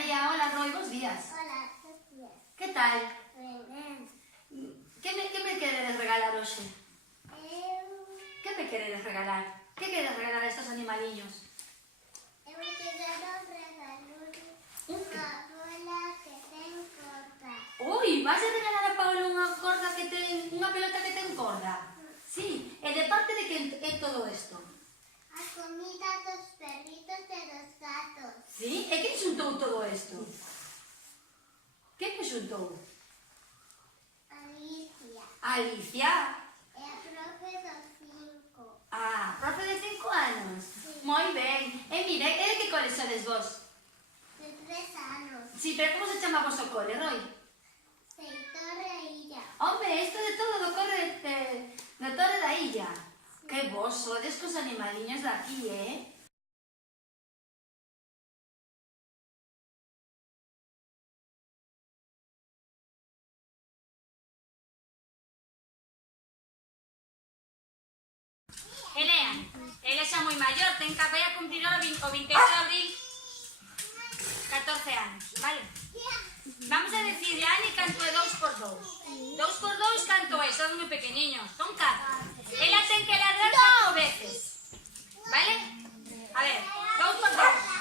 María, hola Roy, bons días. Hola, bos días. Que tal? Ben. Que me queredes regalar hoxe? Eu Que me queredes regalar? Que queredes regalar a estos animaliños? quero regalar unha bola que ten corda. Ui, vas a regalar a Paula unha pelota que ten corda? Sí, e de parte de quen é todo isto? A comida dos perritos e dos gatos. Sí? E quen xuntou todo isto? Quen que xuntou? Alicia. Alicia? E a profe dos 5. Ah, profe de 5 anos? Sí. Moi ben. E mira, e de que cole sodes vos? De 3 anos. Sí, pero como se chama vos o cole, Roy? Torre Illa. Hombre, isto de todo do corre de Torre da Illa. Que vos sodes cos animaliños daqui, eh? Ela xa moi maior, vai a cumprir o 28 de abril 14 anos, vale? Vamos a decirle a Ani canto é 2 por 2. 2 por 2 canto é, son moi pequeniños, son 4. Ela ten que ladrar 4 veces, vale? A ver, 2 por 2.